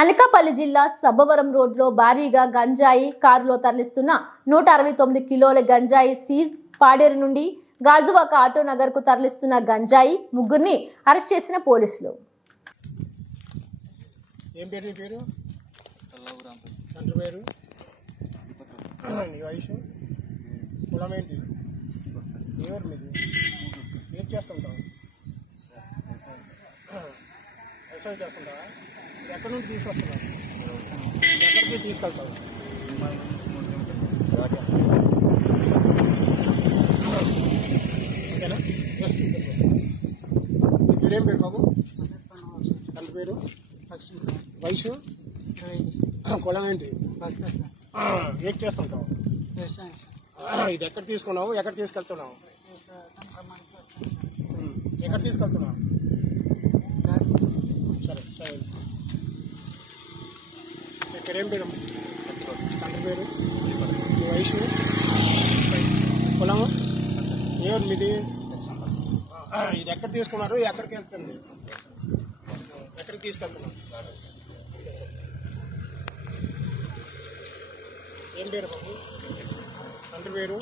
అనకాపల్లి జిల్లా సబ్బవరం రోడ్లో భారీగా గంజాయి కారులో తరలిస్తున్న 169 కిలోల గంజాయి సీజ్. పాడేరు నుండి గాజువాక ఆటో నగర్ కు తరలిస్తున్న గంజాయి ముగ్గురిని అరెస్ట్ చేసిన పోలీసులు. ఏం పేరు నీ పేరు? తండ్రి పేరు? నీ వయసు? కులం ఏంటి? ఎవరు మీది? ఏం చేస్తుంటావు? వ్యవసాయం చేస్తుంటావా? ఎక్కడి నుంచి తీసుకొస్తున్నావు? ఎక్కడికి తీసుకెళ్తావు? ఓకేనా? నెక్స్ట్ మీరేం పేరు బాబు? తండ్రి పేరు? వయసు? కులం ఏంటి? ఏం చేస్తుంటావు? ఇది ఎక్కడ తీసుకున్నావు? ఎక్కడ తీసుకెళ్తున్నావు? ఎక్కడ తీసుకెళ్తున్నావు? సరే సరే. ఇక్కడేం పేరు? తండ్రి పేరు? మీ వయసు? కులం? ఎవరు మీది? ఇది ఎక్కడ తీసుకున్నారు? ఎక్కడికి వెళ్తుంది? ఎక్కడికి తీసుకెళ్తున్నావు? ఏం పేరు బాబు? తండ్రి పేరు?